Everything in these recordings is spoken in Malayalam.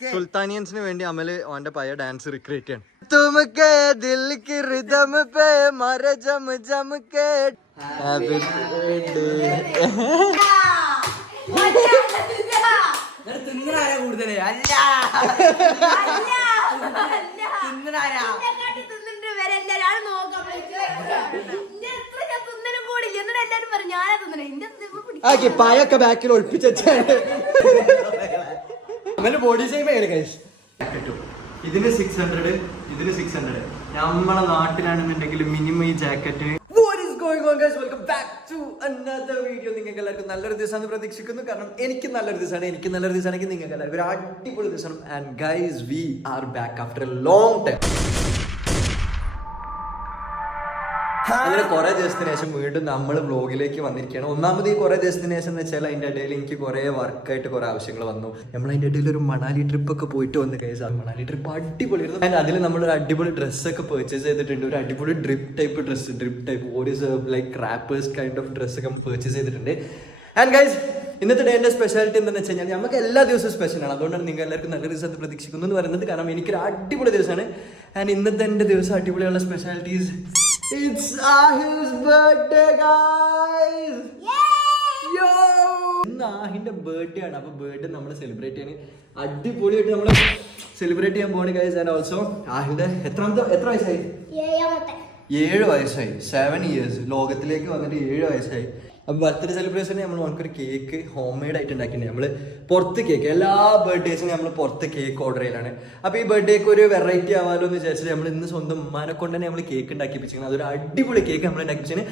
സുൽത്താനിയൻസിന് വേണ്ടി അമൽ അവന്റെ പഴയ ഡാൻസ് റിക്രിയേറ്റ് ചെയ്യണം. തുമക്കെ ദിൽ കി റിദം പേ മര ജം ജം കെ. ഹാപ്പി ബർത്ത്ഡേ അല്ല. തിന്നണാരാ? പായൊക്കെ ബാക്കിൽ ഒളിപ്പിച്ചാണ് അമൽ ബോഡി ഷേപ്പ് ഇതിന് സിക്സ് ഹൺഡ്രഡ് ഇതിന് സിക്സ് ഹൺഡ്രഡ് നമ്മളെ നാട്ടിലാണെന്നുണ്ടെങ്കിൽ മിനിമം ഈ jacket? Welcome back to another video. നിങ്ങൾക്ക് എല്ലാവർക്കും നല്ലൊരു ദിവസമാണ് പ്രതീക്ഷിക്കുന്നു. കാരണം എനിക്ക് നല്ലൊരു ദിവസമാണ്. എനിക്ക് നല്ലൊരു ദിവസമാണെങ്കിൽ നിങ്ങൾക്ക് എല്ലാവർക്കും ഒരു അടിപൊളി ദിവസം and guys we are back after a long time അങ്ങനെ കുറെ ദിവസത്തിന് ശേഷം വീണ്ടും നമ്മൾ ബ്ലോഗിലേക്ക് വന്നിരിക്കുകയാണ്. ഒന്നാമത് ഈ കുറെ ദിവസത്തിന് ശേഷം എന്ന് വെച്ചാൽ അതിന്റെ ഇടയിൽ എനിക്ക് കുറെ വർക്കായിട്ട് കുറെ ആവശ്യങ്ങൾ വന്നു. നമ്മൾ അതിന്റെ ഇടയിൽ ഒരു മണാലി ട്രിപ്പ് ഒക്കെ പോയിട്ട് വന്ന് ആ മണാലി ട്രിപ്പ് അടിപൊളിയായിരുന്നു. ആൻഡ് അതിൽ നമ്മൾ ഒരു അടിപൊളി ഡ്രസ്സൊക്കെ പർച്ചേസ് ചെയ്തിട്ടുണ്ട്. ഒരു അടിപൊളി drip type dress drip type is like rappers kind of ഡ്രസ്സൊക്കെ പർച്ചേസ് ചെയ്തിട്ടുണ്ട്. ആൻഡ് ഗൈസ് ഇന്നത്തെ ഡേന്റെ സ്പെഷ്യാലിറ്റി എന്താണെന്ന് വെച്ച് കഴിഞ്ഞാൽ നമുക്ക് എല്ലാ ദിവസവും സ്പെഷ്യലാണ് അതുകൊണ്ടാണ് നിങ്ങൾ എല്ലാവർക്കും നല്ല ദിവസത്തെ പ്രതീക്ഷിക്കുന്നു എന്ന് പറയുന്നത്. കാരണം എനിക്കൊരു അടിപൊളി ദിവസമാണ്. ആൻഡ് ഇന്നത്തെ എന്റെ ദിവസം അടിപൊളിയുള്ള specialities it's Ahil's birthday guys Yo! ഇന്ന് ആഹിന്റെ ബർത്ത്ഡേ ആണ്. അപ്പൊ ബർത്ത്ഡേ നമ്മൾ സെലിബ്രേറ്റ് ചെയ്യാൻ അടിപൊളിയായിട്ട് നമ്മൾ സെലിബ്രേറ്റ് ചെയ്യാൻ പോവാണ് ഗൈസ് ആൻഡ് ഓൾസോ ആഹിന്റെ എത്രാമത്തെ എത്ര വയസ്സായി? ഏഴ് വയസ്സായി. സെവൻ ഇയേഴ്സ് ലോകത്തിലേക്ക് വന്നിട്ട് ഏഴ് വയസ്സായി. അപ്പൊ ബർത്ത്ഡേ സെലിബ്രേഷന് നമ്മൾ നമുക്കൊരു കേക്ക് ഹോം മെയ്ഡ് ആയിട്ട് ഉണ്ടാക്കിയിട്ടുണ്ട് നമ്മൾ പുറത്ത് കേക്ക് എല്ലാ ബർത്ത്ഡേസിനും നമ്മൾ പുറത്ത് കേക്ക് ഓർഡർ ചെയ്യലാണ്. അപ്പൊ ഈ ബർത്ത്ഡേക്ക് ഒരു വെറൈറ്റി ആവാലോ എന്ന് വിചാരിച്ചിട്ട് നമ്മൾ ഇന്ന് സ്വന്തം ഉമ്മാനെ കൊണ്ട് തന്നെ നമ്മൾ കേക്ക് ഉണ്ടാക്കിപ്പിച്ചിരിക്കുന്നത് അതൊരു അടിപൊളി കേക്ക് നമ്മൾ ഉണ്ടാക്കിപ്പിച്ചാണ്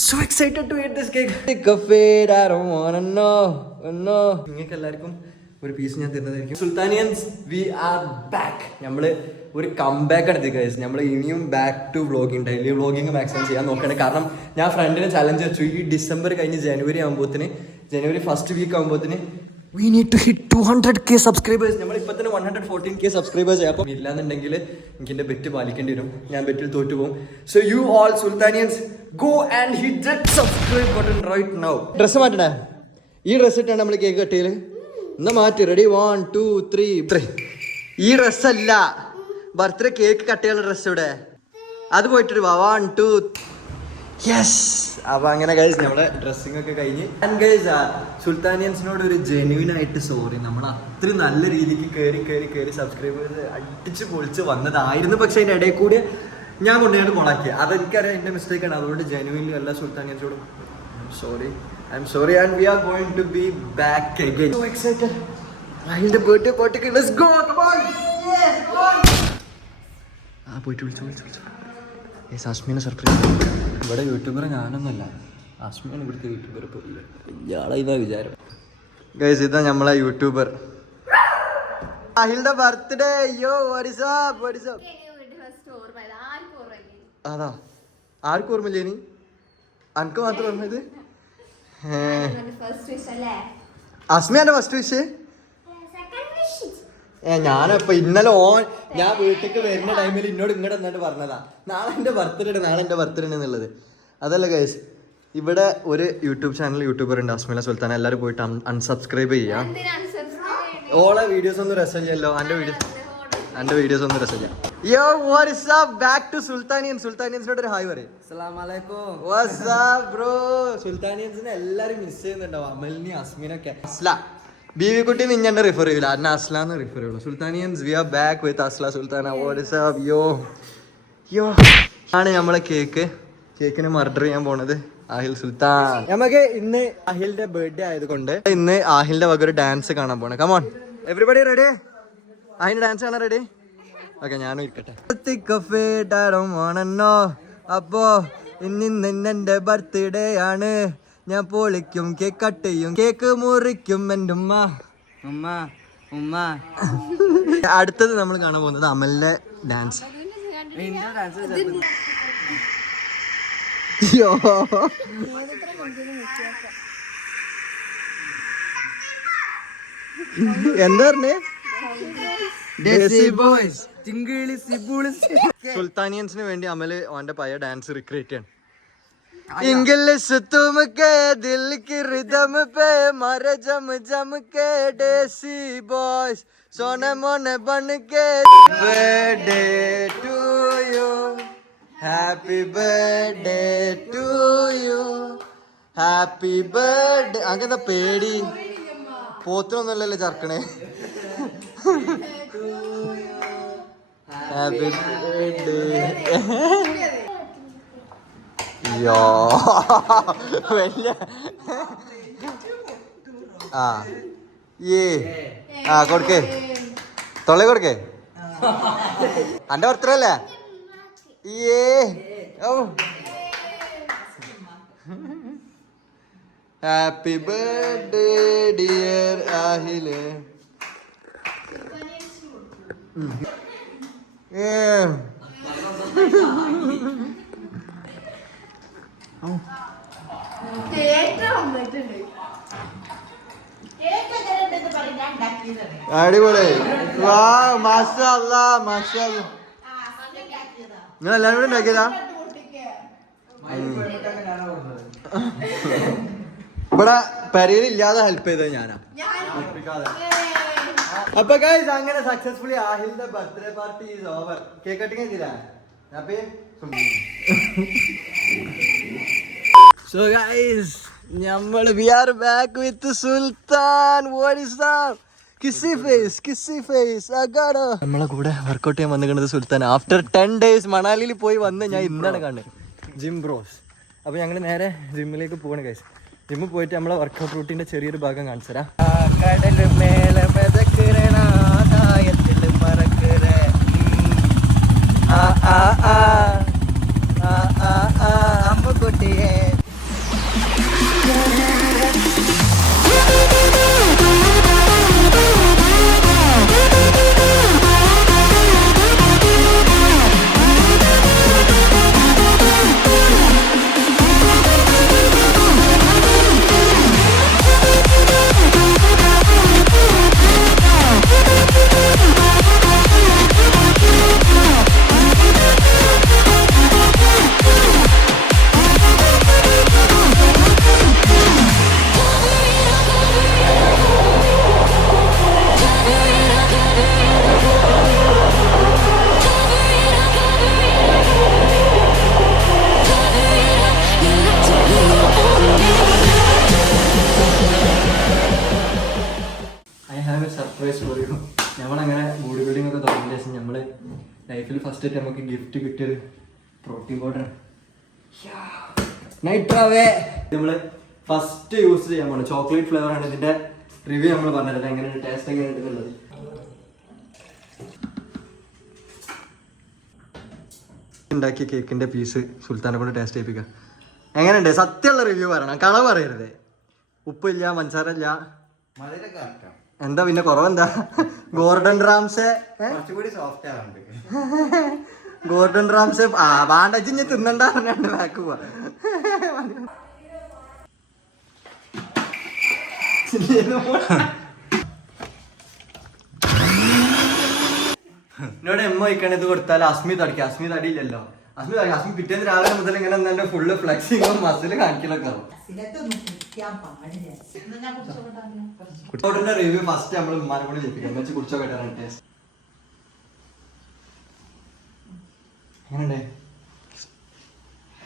so excited to this cake നിങ്ങൾക്ക് എല്ലാവർക്കും ഒരു പീസ് ഞാൻ തരുന്നതായിരിക്കും. സുൽത്താനിയൻസ് വി ആർ ബാക്ക് നമ്മൾ ഒരു കംബാക്ക് എടുത്തി ഗൈസ് നമ്മൾ ഇനിയും back to vlogging daily vlogging maximum ചെയ്യാൻ നോക്കണം കാരണം ഞാൻ ഫ്രണ്ടിന് ചലഞ്ച് വെച്ചു. ഈ ഡിസംബർ കഴിഞ്ഞ് ജനുവരി ആകുമ്പോത്തിന് ജനുവരി first week ആകുമ്പോത്തിന് we need to hit two hundred K subscribers നമ്മൾ തന്നെ one hundred fourteen K subscribers അപ്പം ഇല്ലാന്നുണ്ടെങ്കിൽ എനിക്ക് എന്റെ ബെറ്റ് പാലിക്കേണ്ടി വരും. ഞാൻ ബെറ്റിൽ തോറ്റു പോകും. So you all Sultanians go and hit that subscribe button right now dress മാറ്റണേ? ഈ ഡ്രസ്സ് ഇട്ടാണ് നമ്മൾ കേക്ക് കട്ടിയത് എന്നാ മാറ്റി റെഡി വൺ ടു ത്രീ ഈ ഡ്രസ്സല്ല ബർത്ത്ഡേ കേക്ക് കട്ട് ഡ്രസ് ഇവിടെ. അത് പോയിട്ട് വൺ ടു യെസ് അപ്പൊ അങ്ങനെ കഴിച്ച് നമ്മുടെ ഡ്രസ്സിംഗ് ഒക്കെ കഴിഞ്ഞ്. ഗൈസ് സുൽത്താനിയൻസിനോട് ഒരു ജെന്യൂൻ ആയിട്ട് സോറി നമ്മൾ അത്രയും നല്ല രീതിക്ക് കയറി കയറി കയറി സബ്സ്ക്രൈബേഴ്സ് അടിച്ച് പൊളിച്ച് വന്നതായിരുന്നു. പക്ഷെ അതിന്റെ ഇടയിൽ കൂടി ഞാൻ കൊണ്ടുപോയി കൊളാക്കി. അതെനിക്കറിയാം എന്റെ മിസ്റ്റേക്ക് ആണ്. അതുകൊണ്ട് ജെന്യൂനിലും എല്ലാ സുൽത്താനിയൻസിനോടും sorry I sorry, and we are going to be back again. So excited! Rahil, the birthday party, let's go! Come on! Yes, come on! ആ പോയിട്ട് വിളിച്ചു വിളിച്ചു വിളിച്ചു. യെസ് അസ്മിനെ സർപ്രൈസ് ഇവിടെ യൂട്യൂബർ ഞാനൊന്നുമല്ല. അസ്മിയാണ് ഇവിടുത്തെ യൂട്യൂബർ ഇപ്പോൾ ഇയാളാ വിചാരം. ഗൈസ് ഇതാ നമ്മളെ യൂട്യൂബർ അഹിലിന്റെ ബർത്ത്ഡേ അയ്യോ അതാ. ആർക്കും ഓർമ്മയില്ലേ നീ അനക്ക് മാത്രം ഓർമ്മ ഇത്? അസ്മിയാന്റെ ഫസ്റ്റ് വിഷ് ഏ ഞാനിപ്പൊ ഇന്നലെ ഓൻ ഞാൻ വീട്ടിലേക്ക് വരുന്ന ടൈമിൽ എന്നോട് ഇങ്ങോട്ട് എന്നിട്ട് പറഞ്ഞതാ. നാളെ എന്റെ ബർത്ത്ഡേ നാളെ എന്റെ ബർത്ത്ഡേ എന്നുള്ളത്. അതല്ല ഗൈസ് ഇവിടെ ഒരു യൂട്യൂബ് ചാനൽ യൂട്യൂബർ ഉണ്ട് അസ്മില സുൽത്താൻ എല്ലാവരും പോയിട്ട് അൺസബ്സ്ക്രൈബ് ചെയ്യാം. ഓളെ വീഡിയോസ് ഒന്നും ചെയ്യല്ലോ എന്റെ വീഡിയോ എന്റെ വീഡിയോസ് ഒന്നും രസമില്ല. Yo what's up back to Sultanian. സുൽത്താനിയൻസിനോട് ഒരു ഹായ് പറയും. വാട്സ് അപ്പ് ബ്രോ സുൽത്താനിയൻസിനെ എല്ലാരും മിസ് ചെയ്യുന്നുണ്ടാവും അമലിനി അസ്മിനൊക്കെ അസ്ല. ബീവി കുട്ടി നിന്നെ റിഫർ ചെയ്യില്ല അന്ന അസ്ല എന്ന് റിഫർ ചെയ്യുള്ളൂ. Sultanians we are back with Asla Sultana. What's up yo yo ആണ് നമ്മളെ കേക്ക് കേക്കിന് മർഡർ ചെയ്യാൻ പോണത് ആഹിൽ സുൽത്താൻ. നമുക്ക് ഇന്ന് ആഹിലിന്റെ ബർത്ത്ഡേ ആയതുകൊണ്ട് ഇന്ന് ആഹിലിന്റെ വക ഒരു ഡാൻസ് കാണാൻ പോണേ. കമോൺ എവറിബഡി റെഡി ആഹിന്റെ ഡാൻസ് കാണാൻ റെഡി ഓക്കെ ഞാനും ഇരിക്കട്ടെ. അപ്പോ ഇന്നിന്നെന്റെ ബർത്ത്ഡേ ആണ്. ഞാൻ പൊളിക്കും കേക്ക് കട്ട് ചെയ്യും കേക്ക് മുറിക്കും എന്റെ ഉമ്മ. ഉമ്മ ഉമ്മ. അടുത്തത് നമ്മൾ കാണാൻ പോകുന്നത് അമലിന്റെ ഡാൻസ് അയ്യോ. എന്താ പറഞ്ഞേ? സുൽത്താനിയൻസിന് വേണ്ടി അമല് അവന്റെ പഴയ ഡാൻസ് റിക്രിയേറ്റ് ചെയ്യണം इंग्लिश तुम के दिल की रिदम पे मारे जम जम के देसी बॉयज सोने मोने बन के birthday to you happy birthday to you happy birthday അങ്ങനെ പേടി പോത്തിനൊന്നുമല്ലല്ലോ ചേർക്കണേ ഹാപ്പി ബർത്ത്ഡേ യോ വലിയ ആ ഏ ആ കൊടുക്കേ തൊള്ളി കൊടുക്കേ അന്റെ ബർത്ത്ഡേ അല്ലേ ഏ ഓ ഹാപ്പി ബർത്ത്ഡേ ഡിയർ ആഹിൽ ഏ അടിപൊളി. വാ മാഷാ അല്ലാ മാഷാ നിങ്ങൾ എല്ലാവരും കൂടെ ഉണ്ടാക്കിയതാ ഇവിടെ പെരയിൽ ഇല്ലാതെ ഹെൽപ്പ് ചെയ്തത് ഞാനാ. അപ്പൊ ഗൈസ് അങ്ങനെ successfully ആഹിലിന്റെ birthday party is over cake cutting എന്തിനാ സോ ഗൈസ് നമ്മൾ we are back with Sultan what is that kissy face kissy face അഗാഡോ നമ്മളെ കൂടെ വർക്കൗട്ട് ചെയ്യാൻ വന്നിരിക്കുന്നത് സുൽത്താൻ. ആഫ്റ്റർ ടെൻ ഡേയ്സ് മണാലിയിൽ പോയി വന്ന് ഞാൻ ഇന്നാണ് കാണുന്നത് ജിം ബ്രോസ് അപ്പോൾ ഞങ്ങൾ നേരെ ജിമ്മിലേക്ക് പോകണം ഗൈസ് ജിമ്മിൽ പോയിട്ട് നമ്മളെ വർക്കൗട്ട് റൂട്ടീന്റെ ചെറിയൊരു ഭാഗം കാണിച്ചു തരാം മേലെ ആ ആ നൈട്രാവേ നമ്മൾ ഫസ്റ്റ് യൂസ് ചെയ്യാൻ പോണ. ചോക്ലേറ്റ് ഫ്ലേവർ ആണ് ഇതിന്റെ റിവ്യൂ നമ്മൾ പറഞ്ഞത്. എങ്ങനെയാണ് ടേസ്റ്റ് എങ്ങനെയുണ്ട് എന്നുള്ളത്? ഉണ്ടാക്കിയ കേക്കിന്റെ പീസ് സുൽത്താനെ കൊണ്ട് ടേസ്റ്റ് ചെയ്യിപ്പിക്കുക എങ്ങനെയുണ്ട്? സത്യമുള്ള റിവ്യൂ പറയണം. കളവ് പറയരുത്. ഉപ്പില്ല പഞ്ചസാര ഇല്ല മധുര എന്താ പിന്നെ കുറവെന്താ? ഗോർഡൻ റാംസെ ഗോർഡൻ റാംസെ ആ വാണ്ടച്ച് ഞാൻ തിന്നണ്ട പറഞ്ഞാണ്ട് ബാക്ക് പോവാ. എന്നോട് എമ്മ വയ്ക്കണ ഇത് കൊടുത്താൽ അസ്മി തടിക്കുക അസ്മി തടിയില്ലല്ലോ. അസ്മി തടി അസ്മി പിറ്റേന്ന് രാവിലെ മുതൽ ഇങ്ങനെ എന്താ ഫുള്ള് ഫ്ലെക്സിങ്ങും മസിൽ കാണിക്കലൊക്കെ കുട്ടോട്ടിന്റെ റിവ്യൂ ഫസ്റ്റ് നമ്മൾ ഉമ്മാനെ കൂടെ ചെയ്യിപ്പിക്കാം വെച്ച് കുടിച്ചോ കേട്ടാണ് ടേസ്റ്റ് എങ്ങനെയുണ്ടേ?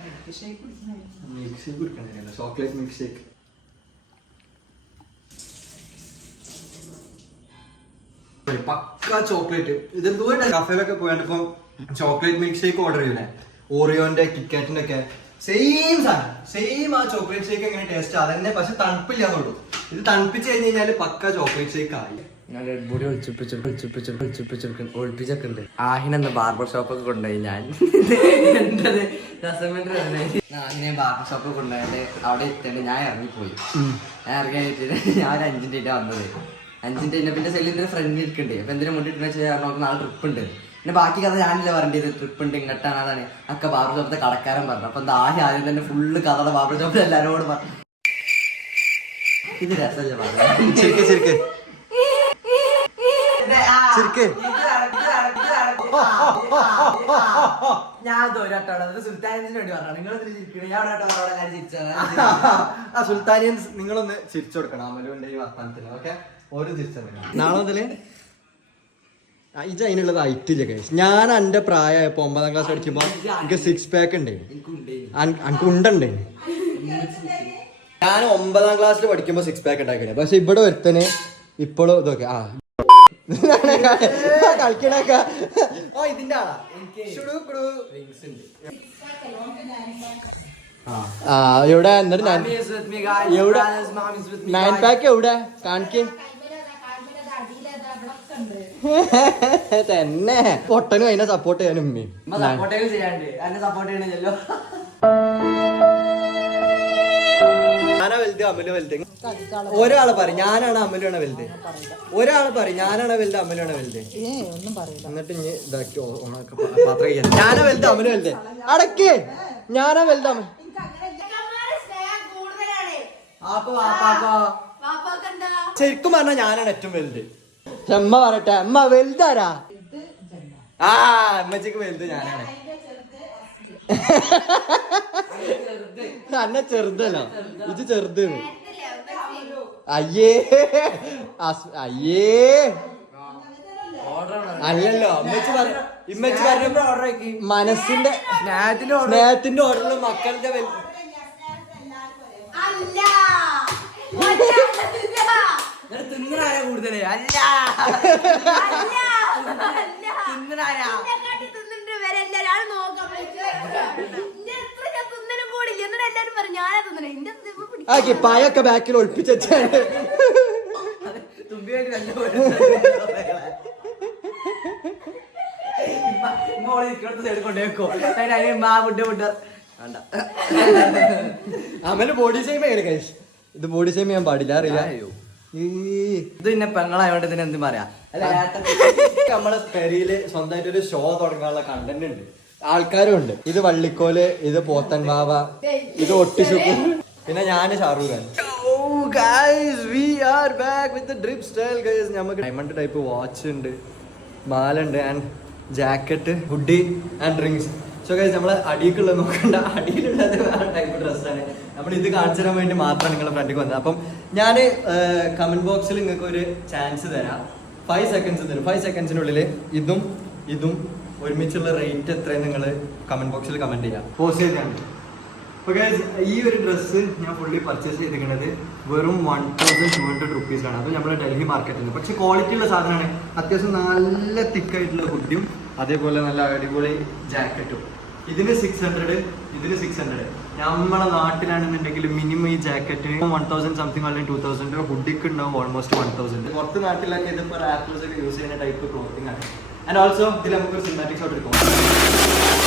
മിൽക്ക് ഷേക്ക് കുടിക്കണ്ടേ ചോക്ലേറ്റ് മിൽക്ക് ഷേക്ക് പക്ക ചോക്ലേറ്റ്. ഇത് എന്തുകൊണ്ട് കഫേലൊക്കെ പോയാണ്ട് ഇപ്പം ചോക്ലേറ്റ് മിൽക്ക് ഷേക്ക് ഓർഡർ ചെയ്യൂലേ? ഓറിയോന്റെ കിക്കാറ്റിന്റെ ഒക്കെ സെയിം സാധനം. സെയിം ആ ചോക്ലേറ്റ് ഷേക്ക് എങ്ങനെ ടേസ്റ്റ് അതന്നെ. പക്ഷെ തണുപ്പില്ലാന്നുള്ളൂ. ഇത് തണുപ്പിച്ച് കഴിഞ്ഞ് കഴിഞ്ഞാൽ പക്ക ചോക്ലേറ്റ് ഷേക്ക് ആയി. ഞാൻ ബോഡി ഒളിച്ചിപ്പിച്ചു ഒളിച്ചിപ്പിച്ചു ഒളിച്ചിപ്പിച്ചു ഒളിപ്പിച്ചൊക്കെ ഉണ്ട്. ആഹിനെന്ന ബാർബർ ഷോപ്പൊക്കെ കൊണ്ടുപോയി ഞാൻ. എന്തത് രസമെന്റ് ഞാൻ ബാർബർ ഷോപ്പൊക്കെ കൊണ്ടുപോയത് അവിടെ എത്തേണ്ട ഞാൻ ഇറങ്ങിപ്പോയി. ഞാൻ ഇറങ്ങിയിട്ട് ഞാൻ ഒരു അഞ്ചിന്റെ വന്നത്. അഞ്ചിന്റെ പിന്നെ സെല്ലിന്റെ ഫ്രണ്ട് ഇരിക്കണ്ടേ അപ്പൊ എന്തിനും മുന്നിട്ട് വെച്ചാൽ നമുക്ക് നാളെ ട്രിപ്പ് ഉണ്ട്. പിന്നെ ബാക്കി കഥ ഞാനില്ല പറഞ്ഞത് ട്രിപ്പ് ഉണ്ട് ഇങ്ങോട്ടാണ് അതാണ്. ഒക്കെ ബാർബർ ഷോപ്പത്തെ കടക്കാരൻ പറഞ്ഞു. അപ്പൊ ആഹി ആദ്യം തന്നെ ഫുള്ള് കഥയുടെ ബാർബർ ഷോപ്പിൽ എല്ലാവരോടും പറഞ്ഞു. ഇത് രസമല്ലേ പറഞ്ഞു ചിരിക്ക് ചിരിക്ക് ചിരിക്ക് ഞാൻ തോരാട്ടാണ് സുൽത്താനിന് വേണ്ടി പറഞ്ഞു നിങ്ങൾ ചിരിക്കണേ ഞാൻ അവിടെ പറഞ്ഞാൽ ഞാൻ ആ സുൽത്താനിയൻസ് നിങ്ങളൊന്ന് ചിരിച്ചു കൊടുക്കണം. അമലുവിന്റെ ഈ വർത്തമാനത്തിന് ഓക്കെ? ഓരോ ചിരിച്ചു നാളെ മുതൽ അതിനുള്ളത് ഐറ്റില്ല കേസ് ഞാൻ എന്റെ പ്രായമായപ്പോ ഒമ്പതാം ക്ലാസ് പഠിക്കുമ്പോ എനിക്ക് സിക്സ് പാക്ക് ഉണ്ട് എനിക്ക് ഉണ്ടേ ഞാൻ ഒമ്പതാം ക്ലാസ്സിൽ പഠിക്കുമ്പോ സിക്സ് പാക്ക് ഉണ്ടാക്കില്ല പക്ഷെ ഇവിടെ ഒരുത്തന് ഇപ്പോഴും ഇതൊക്കെ ആ കളിക്കണക്ക. ഓ ഇതിന്റെ ആളാ. ആ. എവിടെ? എന്നിട്ട് ഞാൻ എവിടെ? നയൻ പാക്ക് എവിടെ? കാണിക്ക്. തന്നെ. പൊട്ടനും അതിനെ സപ്പോർട്ട് ചെയ്യാനും ഉമ്മയും. സപ്പോർട്ടൊക്കെ ചെയ്യാണ്ട് സപ്പോർട്ട് ചെയ്യണല്ലോ ഞാനാ വലുത് അമൽ വലുത്. ഒരാൾ പറയും ഞാനാണ് അമലാണ് വലുത്. ഒരാൾ പറയും ഞാനാണ് വലുത് അമലാണ് വലുത്. എന്നിട്ട് ഇനി ഇതാക്കി ഓണാക്കി പാത്രം ഞാനാ വലുത് അമൽ വലുത്. അടക്ക്. ഞാനാ വലുത് അമൽ വാപ്പാക്കെന്താ? ശരിക്കും പറഞ്ഞ ഞാനാണ് ഏറ്റവും വലുത്. അമ്മ പറയട്ടെ അമ്മ വലുതാരാ? ആ അമ്മച്ചക്ക് വലുത് ഞാനാണ്. അന്നെ ചെറുതല്ലോ. ഇത് ചെറുത് അയ്യേ. അയ്യേ. അല്ലല്ലോ അമ്മച്ചി പറഞ്ഞു ഇമ്മച്ചി പറഞ്ഞ മനസ്സിന്റെ സ്നേഹത്തിന്റെ ഓർഡറിൽ മക്കളുടെ കൂടുതൽ? അല്ല. ആക്കി പായൊക്കെ ബാക്കിൽ ഒളിപ്പിച്ചാണ് അമൽ ബോഡി ഷെയിം ചെയ്യണ ഇത് ബോഡി ഷെയിം ചെയ്യാൻ പാടില്ല അറിയില്ല അയ്യോ. ഈ ഇത് പിന്നെ പെങ്ങളായോണ്ട് ഇതിനെന്ത് പറയാ? അല്ല നമ്മളെ പെരിയിൽ സ്വന്തമായിട്ട് ഒരു ഷോ തുടങ്ങാനുള്ള കണ്ടന്റ് ഉണ്ട്. ആൾക്കാരും ഉണ്ട് ഇത് വള്ളിക്കോൽ ഇത് പോത്തൻ ബാവ ഇത് ഒട്ടിച്ചുക്ക്. പിന്നെ ഞാൻ ഷാറൂഖ് ഖാൻ നമുക്ക് ഡയമണ്ട് ടൈപ്പ് വാച്ച് ഉണ്ട് മാല ഉണ്ട് and jacket hoodie and drinks so guys നമ്മളെ അടിയിലുള്ള നോക്കണ്ട. അടിയിലുള്ളത് വേറെ ടൈപ്പ് ഡ്രസ്സാണ് നമ്മൾ ഇത് കാണിച്ചു തരാൻ വേണ്ടി മാത്രമാണ് നിങ്ങളുടെ ഫ്രണ്ടിൽ വന്നത്. അപ്പം ഞാൻ കമന്റ് ബോക്സിൽ നിങ്ങൾക്ക് ഒരു ചാൻസ് തരാം. ഫൈവ് സെക്കൻഡ്സ് തരും. ഫൈവ് സെക്കൻഡ്സിനുള്ളിൽ ഇതും ഇതും ഒരുമിച്ചുള്ള റേറ്റ് എത്രയും നിങ്ങൾ കമന്റ് ബോക്സിൽ കമന്റ് ചെയ്യാം? പോസ്റ്റ് ചെയ്താണ് അപ്പോൾ ഈ ഒരു ഡ്രസ്സ് ഞാൻ ഫുള്ളി പർച്ചേസ് ചെയ്തിരിക്കുന്നത് വെറും വൺ തൗസൻഡ് ടു ഹൺഡ്രഡ് റുപ്പീസാണ് അത് നമ്മുടെ ഡൽഹി മാർക്കറ്റിൽ നിന്ന് പക്ഷേ ക്വാളിറ്റി ഉള്ള സാധനമാണ്. അത്യാവശ്യം നല്ല തിക്കായിട്ടുള്ള ഹുഡിയും അതേപോലെ നല്ല അടിപൊളി ജാക്കറ്റും. ഇതിന് സിക്സ് ഹൺഡ്രഡ് ഇതിന് സിക്സ് ഹൺഡ്രഡ് നമ്മളെ നാട്ടിലാണെന്നുണ്ടെങ്കിൽ മിനിമം ഈ ജാക്കറ്റ് വൺ തൗസൻഡ് സംതിങ് അല്ലെങ്കിൽ ടൂ തൗസൻഡ് ഹുഡിക്ക് ഉണ്ടാവും ഓൾമോസ്റ്റ് വൺ തൗസൻഡ് പുറത്ത് നാട്ടിലൊക്കെ ഇതിപ്പോൾ റാപ്പിൾസ് ഒക്കെ യൂസ് ചെയ്യുന്ന ടൈപ്പ് ക്ലോത്തിങ് ആണ്. ആൻഡ് ഓൾസോ ഇതിൽ നമുക്കൊരു സിനിമാറ്റിക്സ് ഷോട്ട് എടുക്കും.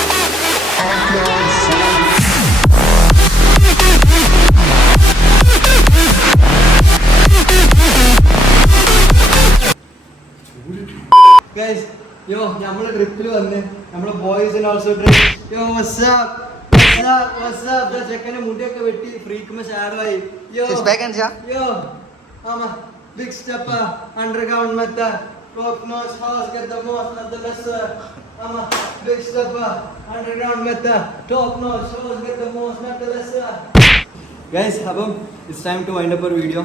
ഗൈസ് യോ നമ്മൾ ട്രിപ്പിൽ വന്ന് നമ്മൾ ബോയ്സ് ഓൾസോ ട്രിപ്പ് യോ ചെക്കനെ മുടിയൊക്കെ വെട്ടി ഫ്രീക്കുമ്പോ ഷാഡോ ആയി. Yo? Yo I'm a big step underground meta. Top notch house get the most not the less I'm a big step underground meta Top notch, house get the most, not the lesser. Guys അപ്പം it's time to wind up ഒരു വീഡിയോ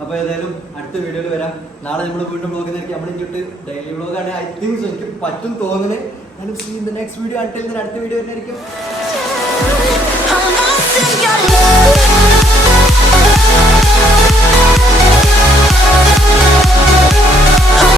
അപ്പോൾ ഏതായാലും അടുത്ത വീഡിയോയിൽ വരാം. നാളെ നമ്മൾ വീണ്ടും ബ്ലോഗ് നമ്മൾ ഇങ്ങോട്ട് ഡെയിലി ബ്ലോഗാണ് ഐ തിങ്ക്സ് എനിക്ക് പറ്റും തോന്നുന്നത് ഞാൻ see in the next video അടുത്ത അടുത്ത വീഡിയോ വരുന്നതായിരിക്കും.